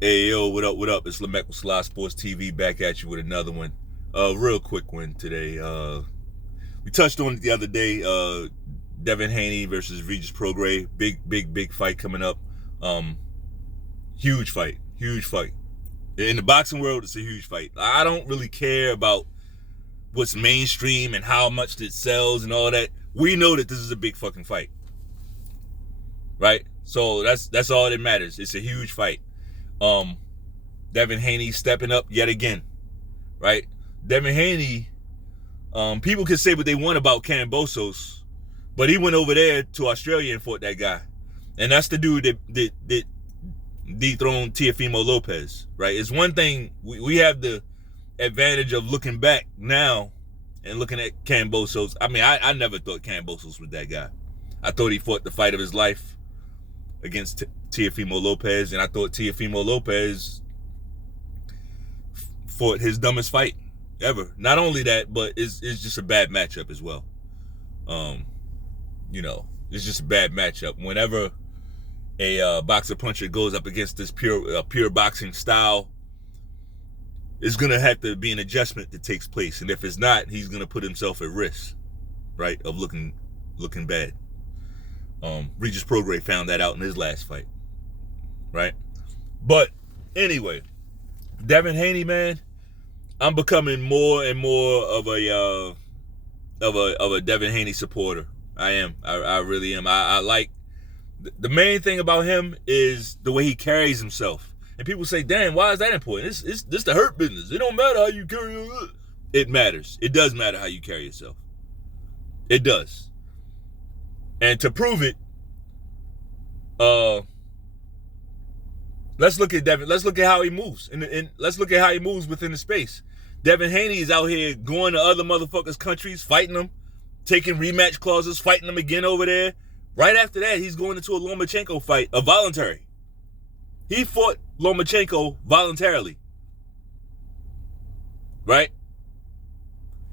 Hey, yo, what up, what up? It's Lamech with Sly Sports TV back at you with another one. Real quick one today. We touched on it the other day. Devin Haney versus Regis Prograis. Big fight coming up. Huge fight. Huge fight. In the boxing world, it's a huge fight. I don't really care about what's mainstream and how much it sells and all that. We know that this is a big fucking fight. Right? So that's all that matters. It's a huge fight. Devin Haney stepping up yet again, right? Devin Haney, people can say what they want about Kambosos, but he went over there to Australia and fought that guy. And that's the dude that dethroned Teofimo Lopez, right? It's one thing, we have the advantage of looking back now and looking at Kambosos. I mean, I never thought Kambosos was that guy. I thought he fought the fight of his life against Teofimo Lopez, and I thought Teofimo Lopez fought his dumbest fight ever. Not only that, but it's just a bad matchup as well. It's just a bad matchup. Whenever a boxer puncher goes up against this pure boxing style, it's gonna have to be an adjustment that takes place, and if it's not, he's gonna put himself at risk, right, of looking bad. Regis Prograis found that out in his last fight, right? But anyway, Devin Haney, man, I'm becoming more and more of a Devin Haney supporter. I am. I really am. I like the main thing about him is the way he carries himself. And people say, "Damn, why is that important?" It's this the hurt business. It don't matter how you carry yourself. It matters. It does matter how you carry yourself. It does. And to prove it, let's look at Devin. Let's look at how he moves, and let's look at how he moves within the space. Devin Haney is out here going to other motherfuckers' countries, fighting them, taking rematch clauses, fighting them again over there. Right after that, he's going into a Lomachenko fight, a voluntary. He fought Lomachenko voluntarily. Right?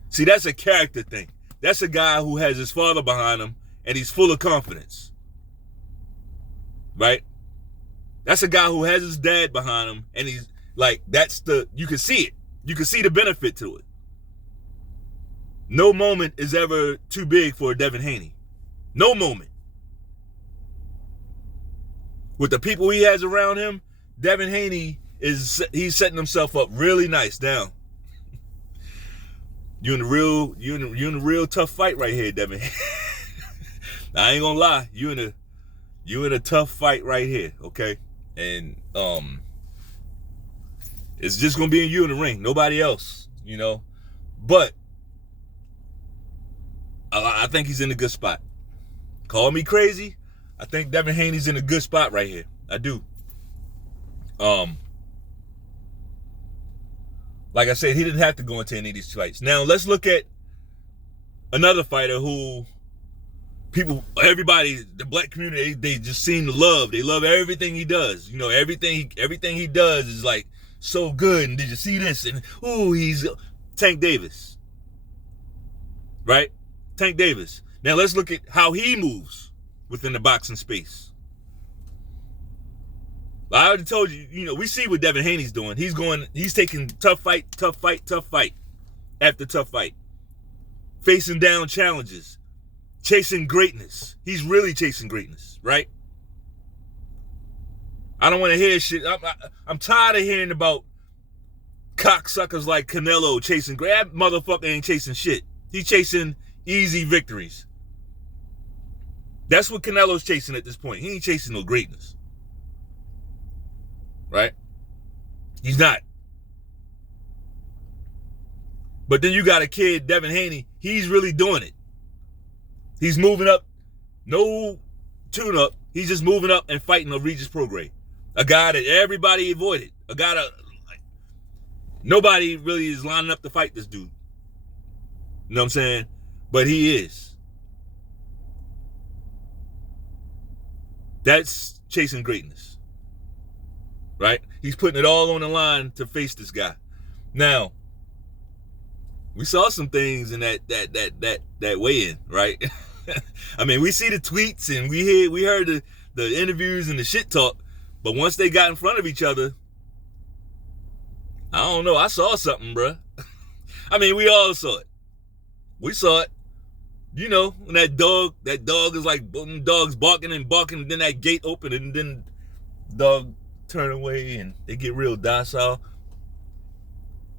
See, that's a character thing. That's a guy who has his father behind him, and he's full of confidence. Right? That's a guy who has his dad behind him, and he's like, you can see it. You can see the benefit to it. No moment is ever too big for Devin Haney. No moment. With the people he has around him, Devin Haney he's setting himself up really nice down. You're in a real tough fight right here, Devin. I ain't gonna lie, you in a tough fight right here, okay? And it's just gonna be you in the ring, nobody else, But I think he's in a good spot. Call me crazy, I think Devin Haney's in a good spot right here. I do. Like I said, he didn't have to go into any of these fights. Now let's look at another fighter who everybody, the black community, they just seem to love. They love everything he does. Everything he does is like so good. And did you see this? And he's Tank Davis, right? Tank Davis. Now let's look at how he moves within the boxing space. I already told you, we see what Devin Haney's doing. He's taking tough fight after tough fight, facing down challenges, chasing greatness. He's really chasing greatness, right? I don't want to hear shit. I'm tired of hearing about cocksuckers like Canelo chasing great. That motherfucker ain't chasing shit. He's chasing easy victories. That's what Canelo's chasing at this point. He ain't chasing no greatness. Right? He's not. But then you got a kid, Devin Haney. He's really doing it. He's moving up. No tune-up. He's just moving up and fighting a Regis Prograis. A guy that everybody avoided. A guy that nobody really is lining up to fight this dude. You know what I'm saying? But he is. That's chasing greatness. Right? He's putting it all on the line to face this guy. Now, we saw some things in that weigh-in, right? I mean, we see the tweets and we heard the interviews and the shit talk, but once they got in front of each other, I don't know. I saw something, bruh. I mean, we all saw it. We saw it. You know, when that dog is like, dogs barking and barking, and then that gate open, and then dog turn away, and they get real docile.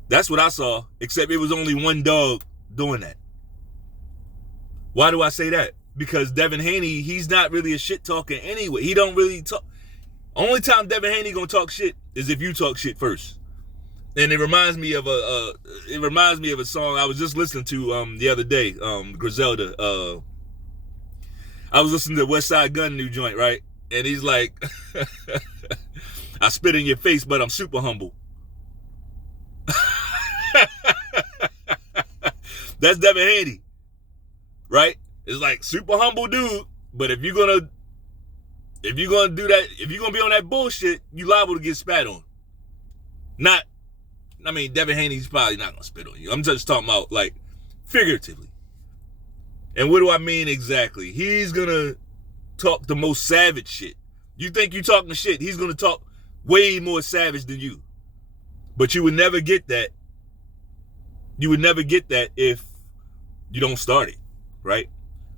That's what I saw, except it was only one dog doing that. Why do I say that? Because Devin Haney, he's not really a shit talker anyway. He don't really talk. Only time Devin Haney gonna talk shit is if you talk shit first. And it reminds me of a song I was just listening to the other day, Griselda. I was listening to West Side Gun new joint, right? And he's like, I spit in your face, but I'm super humble. That's Devin Haney, right? It's like super humble dude, but if you're gonna do that, if you're gonna be on that bullshit, you liable to get spat on. Devin Haney's probably not gonna spit on you. I'm just talking about like figuratively. And what do I mean exactly? He's gonna talk the most savage shit. You think you talking shit, he's gonna talk way more savage than you. But you would never get that. You would never get that if you don't start it, right?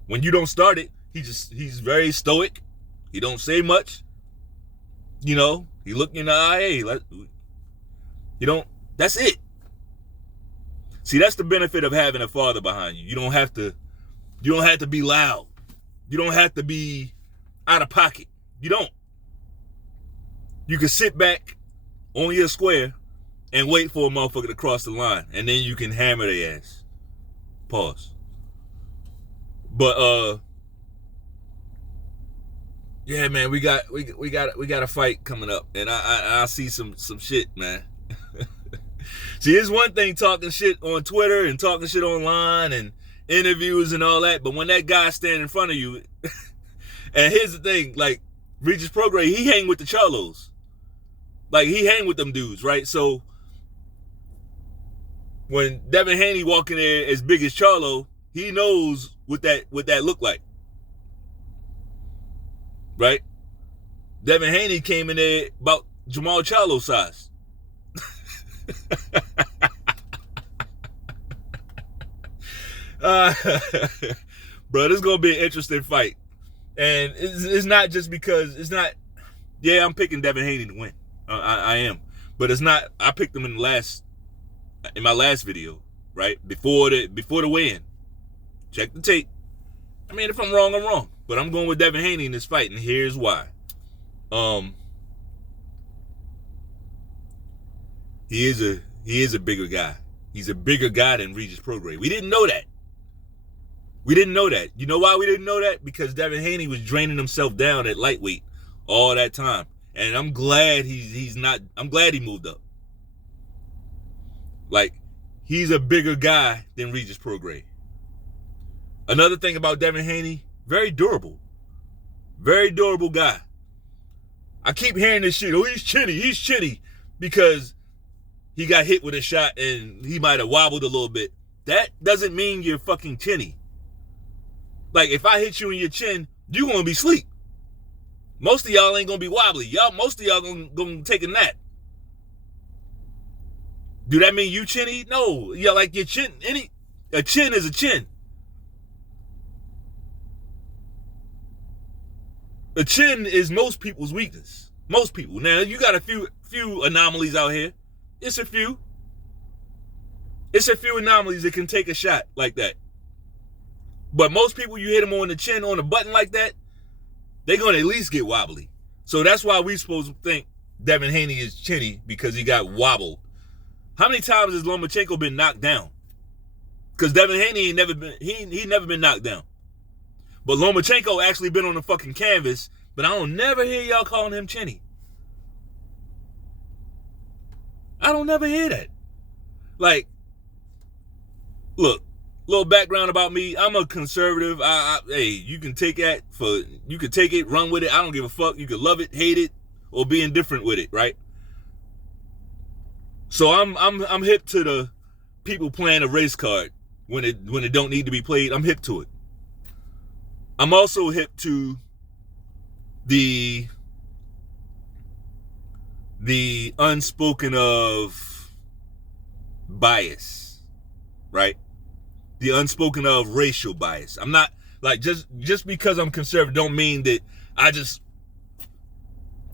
When you don't start it, he's very stoic. He don't say much. You know, he look in the eye, hey, you don't, that's it. See, that's the benefit of having a father behind you. You don't have to be loud. You don't have to be out of pocket. You don't. You can sit back on your square and wait for a motherfucker to cross the line, and then you can hammer their ass. Pause. But yeah, man, we got a fight coming up, and I see some shit, man. See, it's one thing talking shit on Twitter and talking shit online and interviews and all that, but when that guy stand in front of you, and here's the thing, like Regis Prograis, he hang with the Charlos, like he hang with them dudes, right? So when Devin Haney walking there as big as Charlo, he knows what that look like, right? Devin Haney came in there about Jamal Charlo size. Bro, this is gonna be an interesting fight, and it's not just because it's not. Yeah, I'm picking Devin Haney to win. I am, but it's not. I picked him in my last video, right before the weigh-in. Check the tape. I mean, if I'm wrong, I'm wrong, but I'm going with Devin Haney in this fight, and here's why. He is a bigger guy. He's a bigger guy than Regis Prograis. We didn't know that. You know why we didn't know that? Because Devin Haney was draining himself down at lightweight all that time. And I'm glad I'm glad he moved up. Like, he's a bigger guy than Regis Prograis. Another thing about Devin Haney, very durable. Very durable guy. I keep hearing this shit, oh, he's chinny, because he got hit with a shot and he might have wobbled a little bit. That doesn't mean you're fucking chinny. Like, if I hit you in your chin, you gonna be asleep. Most of y'all ain't gonna be wobbly. Most of y'all gonna take a nap. Do that mean you chinny? No. Yeah, like your chin, a chin is a chin. A chin is most people's weakness. Most people. Now, you got a few anomalies out here. It's a few anomalies that can take a shot like that. But most people, you hit them on the chin, on the button like that, they're going to at least get wobbly. So that's why we supposed to think Devin Haney is chinny, because he got wobbled. How many times has Lomachenko been knocked down? Because Devin Haney ain't never been knocked down. But Lomachenko actually been on the fucking canvas, but I don't never hear y'all calling him chinny. I don't never hear that. Like, look, little background about me. I'm a conservative. Hey, you can take it, run with it. I don't give a fuck. You can love it, hate it, or be indifferent with it, right? So I'm hip to the people playing a race card when it don't need to be played. I'm hip to it. I'm also hip to the unspoken of bias, right? The unspoken of racial bias. I'm not like just because I'm conservative don't mean that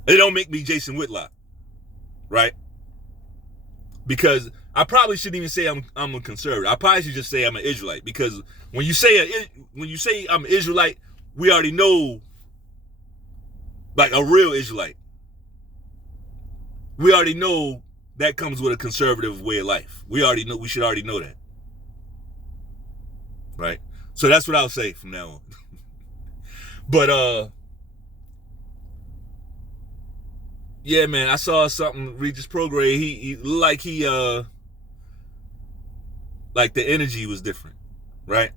it don't make me Jason Whitlock, right? Because I probably shouldn't even say I'm a conservative. I probably should just say I'm an Israelite, because when you say I'm an Israelite, we already know, like a real Israelite. We already know that comes with a conservative way of life. We should already know that. Right? So that's what I'll say from now on. But yeah, man, I saw something, Regis Prograis, he like the energy was different, right?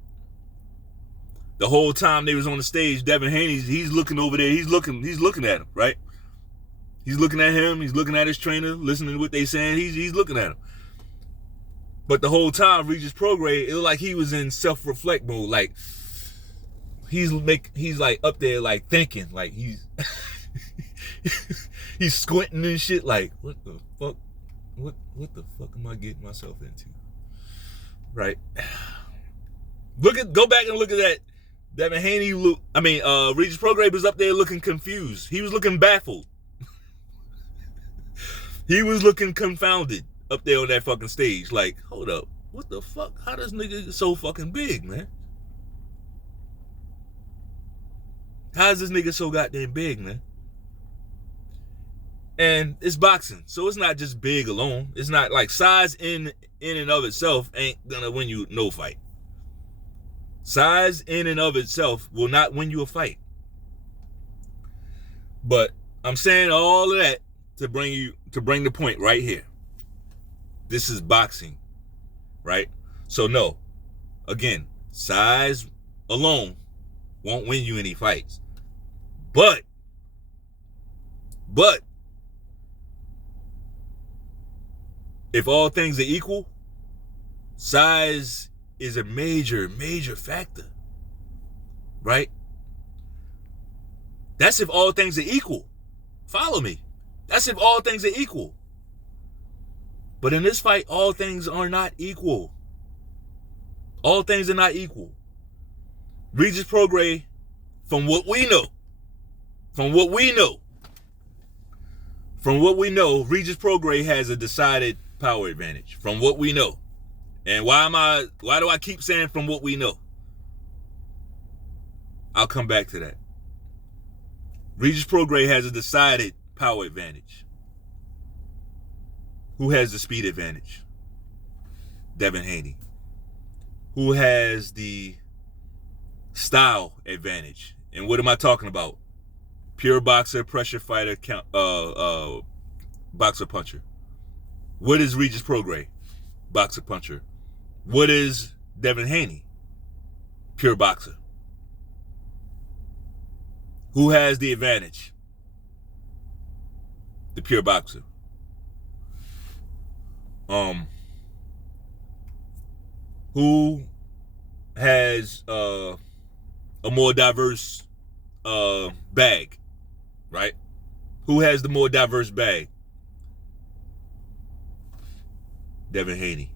The whole time they was on the stage, Devin Haney, he's looking over there, he's looking at him, right? He's looking at him, he's looking at his trainer, listening to what they saying, he's looking at him. But the whole time, Regis Prograis, it was like he was in self-reflect mode, like he's like up there like thinking, like he's he's squinting and shit, like what the fuck am I getting myself into? Right? Go back and look at that. Devin Haney Regis Prograis was up there looking confused. He was looking baffled. He was looking confounded up there on that fucking stage. Like, hold up, what the fuck? How does nigga so fucking big, man? How is this nigga so goddamn big, man? And it's boxing, so it's not just big alone. It's not like size in and of itself ain't gonna win you no fight. Size in and of itself will not win you a fight. But I'm saying all of that to bring the point right here. This is boxing, right? So no, again, size alone won't win you any fights. But if all things are equal, size is a major factor, right? That's if all things are equal. Follow me. That's if all things are equal. But in this fight, all things are not equal. All things are not equal. Regis Prograis, from what we know, Regis Prograis has a decided power advantage. From what we know. And why do I keep saying from what we know? I'll come back to that. Regis Prograis has a decided power advantage. Who has the speed advantage? Devin Haney. Who has the style advantage? And what am I talking about? Pure boxer, pressure fighter, boxer puncher. What is Regis Prograis? Boxer puncher. What is Devin Haney? Pure boxer. Who has the advantage? The pure boxer. Who has a more diverse bag, right? Who has the more diverse bag? Devin Haney,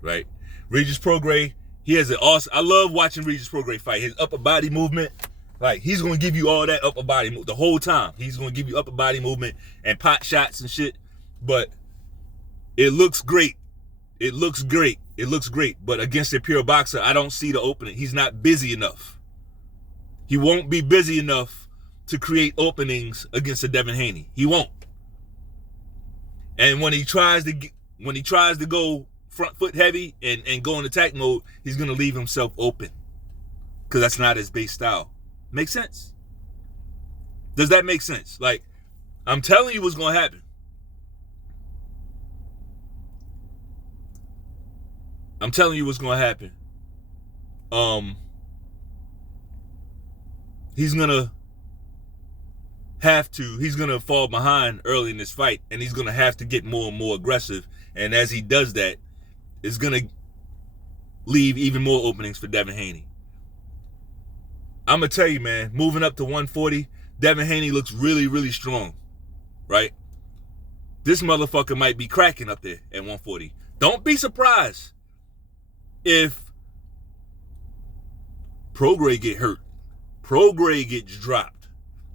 right? Regis Prograis, he has an awesome. I love watching Regis Prograis fight. His upper body movement, like he's gonna give you all that upper body the whole time. He's gonna give you upper body movement and pot shots and shit. But it looks great. It looks great. But against a pure boxer, I don't see the opening. He's not busy enough. He won't be busy enough to create openings against a Devin Haney. He won't. And when he tries to go front foot heavy and go in attack mode, he's gonna leave himself open. Because that's not his base style. Make sense? Does that make sense? Like, I'm telling you what's gonna happen. He's gonna fall behind early in this fight, and he's gonna have to get more and more aggressive. And as he does that, it's gonna leave even more openings for Devin Haney. I'm gonna tell you, man, moving up to 140, Devin Haney looks really, really strong, right? This motherfucker might be cracking up there at 140. Don't be surprised if Prograis get hurt. Prograis gets dropped.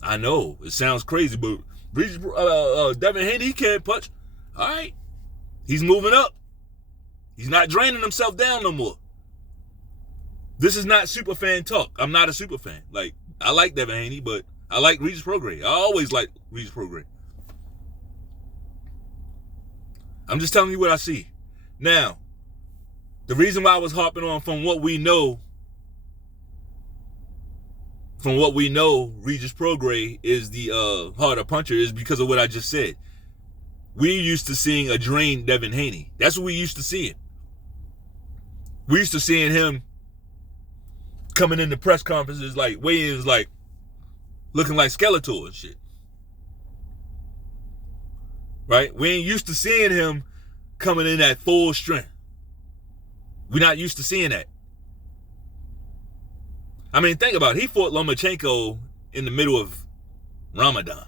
I know, it sounds crazy, but Devin Haney, he can't punch. All right. He's moving up. He's not draining himself down no more. This is not super fan talk. I'm not a super fan. Like, I like Devin Haney, but I like Regis Prograis. I always like Regis Prograis. I'm just telling you what I see. Now, the reason why I was harping on from what we know, Regis Prograis is the harder puncher is because of what I just said. We used to seeing a drained Devin Haney. That's what we used to seeing. We used to seeing him coming into press conferences like weigh-ins, like looking like Skeletor and shit. Right? We ain't used to seeing him coming in at full strength. We're not used to seeing that. I mean, think about it. He fought Lomachenko in the middle of Ramadan.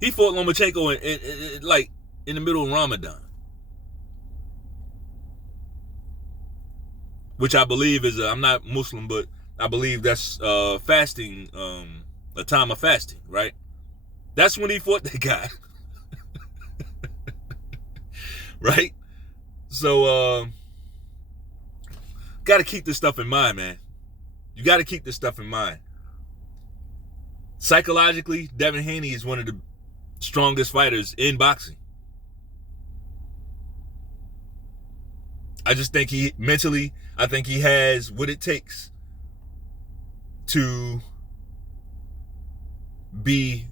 He fought Lomachenko in the middle of Ramadan. Which I believe is, I'm not Muslim, but I believe that's fasting, a time of fasting, right? That's when he fought that guy. Right? So, got to keep this stuff in mind, man. You got to keep this stuff in mind. Psychologically, Devin Haney is one of the strongest fighters in boxing. I just think I think he has what it takes to be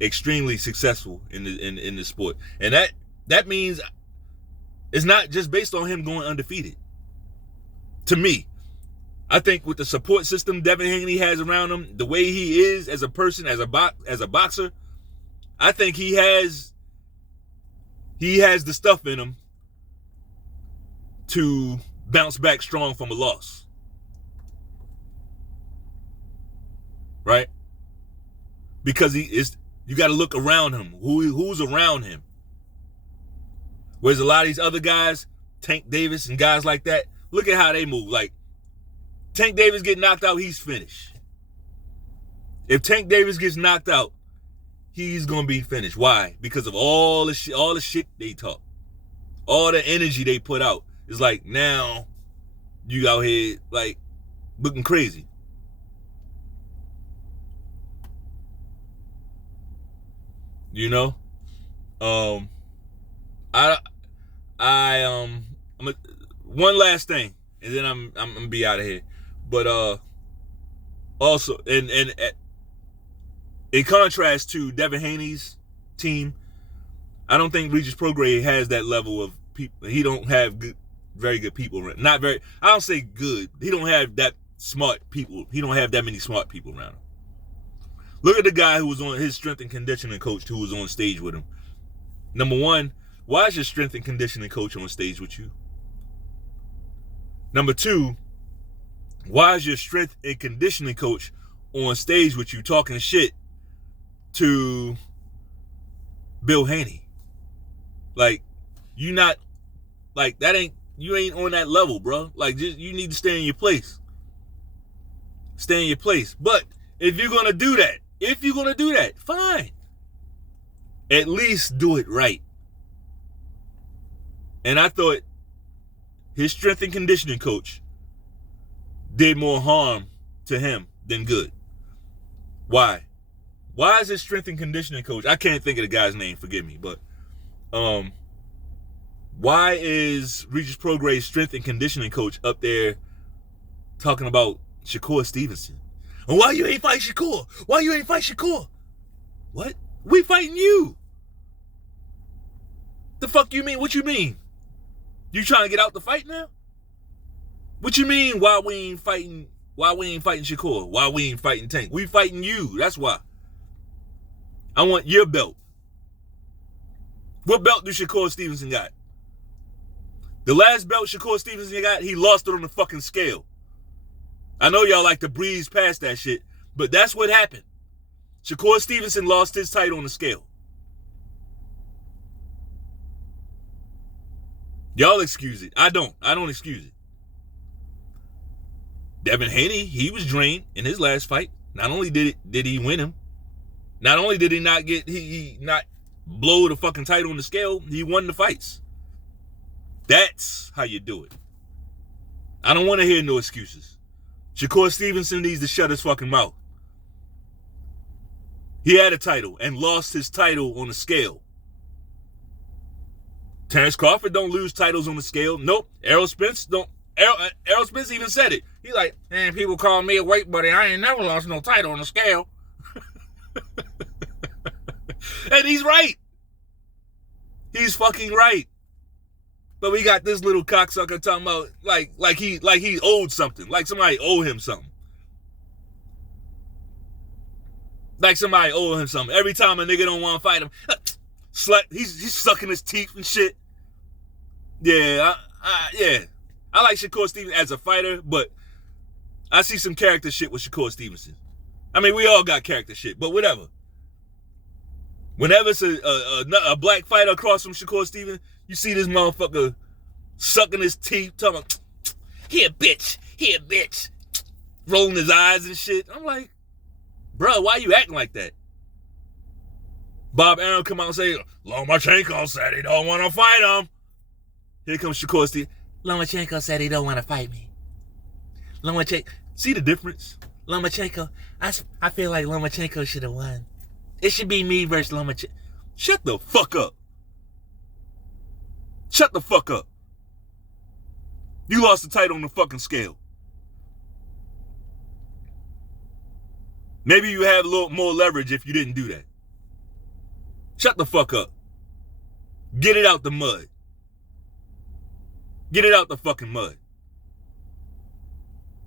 extremely successful in the sport. And that means it's not just based on him going undefeated. To me, I think with the support system Devin Haney has around him, the way he is as a person, as a boxer, I think he has the stuff in him to bounce back strong from a loss. Right? Because you got to look around him. Who's around him? Whereas a lot of these other guys, Tank Davis and guys like that, look at how they move. Like, Tank Davis get knocked out, he's finished. If Tank Davis gets knocked out, he's going to be finished. Why? Because of all the shit they talk. All the energy they put out. It's like, now you out here, like, looking crazy. You know? One last thing, and then I'm gonna be out of here. But also, and in contrast to Devin Haney's team, I don't think Regis Prograis has that level of people. He don't have very good people. Not very. I don't say good. He don't have that smart people. He don't have that many smart people around him. Look at the guy who was on his strength and conditioning coach who was on stage with him. Number one, why is your strength and conditioning coach on stage with you? Number two, why is your strength and conditioning coach on stage with you talking shit to Bill Haney? Like, you not, like, you ain't on that level, bro. Like, just, you need to stay in your place. Stay in your place. But if you're going to do that, fine. At least do it right. And I thought his strength and conditioning coach did more harm to him than good. Why? Why is his strength and conditioning coach? I can't think of the guy's name, forgive me, but why is Regis Prograis' strength and conditioning coach up there talking about Shakur Stevenson? And why you ain't fight Shakur? Why you ain't fight Shakur? What? We fighting you. The fuck you mean? What you mean? You trying to get out the fight now? What you mean why we ain't fighting Shakur? Why we ain't fighting Tank? We fighting you. That's why. I want your belt. What belt do Shakur Stevenson got? The last belt Shakur Stevenson got, he lost it on the fucking scale. I know y'all like to breeze past that shit, but that's what happened. Shakur Stevenson lost his title on the scale. Y'all excuse it. I don't excuse it. Devin Haney, he was drained in his last fight. Not only did he win him, not only did he not get he not blow the fucking title on the scale, he won the fights. That's how you do it. I don't want to hear no excuses. Shakur Stevenson needs to shut his fucking mouth. He had a title and lost his title on the scale. Terrence Crawford don't lose titles on the scale. Nope. Errol Spence don't. Errol Spence even said it. He's like, man, people call me a weight buddy. I ain't never lost no title on the scale. And he's right. He's fucking right. But we got this little cocksucker talking about like he owed something. Like somebody owed him something. Like somebody owed him something. Every time a nigga don't want to fight him, he's sucking his teeth and shit. Yeah, I like Shakur Stevenson as a fighter, but I see some character shit with Shakur Stevenson. I mean, we all got character shit, but whatever. Whenever it's a black fighter across from Shakur Stevenson, you see this motherfucker sucking his teeth, talking about, he a bitch, rolling his eyes and shit. I'm like, bro, why you acting like that? Bob Arum come out and say, Lomachenko said he don't want to fight him. Here comes Shakur Stevenson. Lomachenko said he don't want to fight me. Lomachenko, see the difference? Lomachenko, I feel like Lomachenko should have won. It should be me versus Lomachenko. Shut the fuck up. Shut the fuck up. You lost the title on the fucking scale. Maybe you have a little more leverage if you didn't do that. Shut the fuck up. Get it out the mud. Get it out the fucking mud.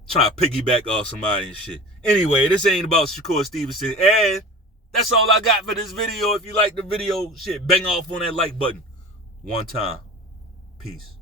Trying to piggyback off somebody and shit. Anyway, this ain't about Shakur Stevenson. And that's all I got for this video. If you like the video, shit, bang off on that like button. One time. Peace.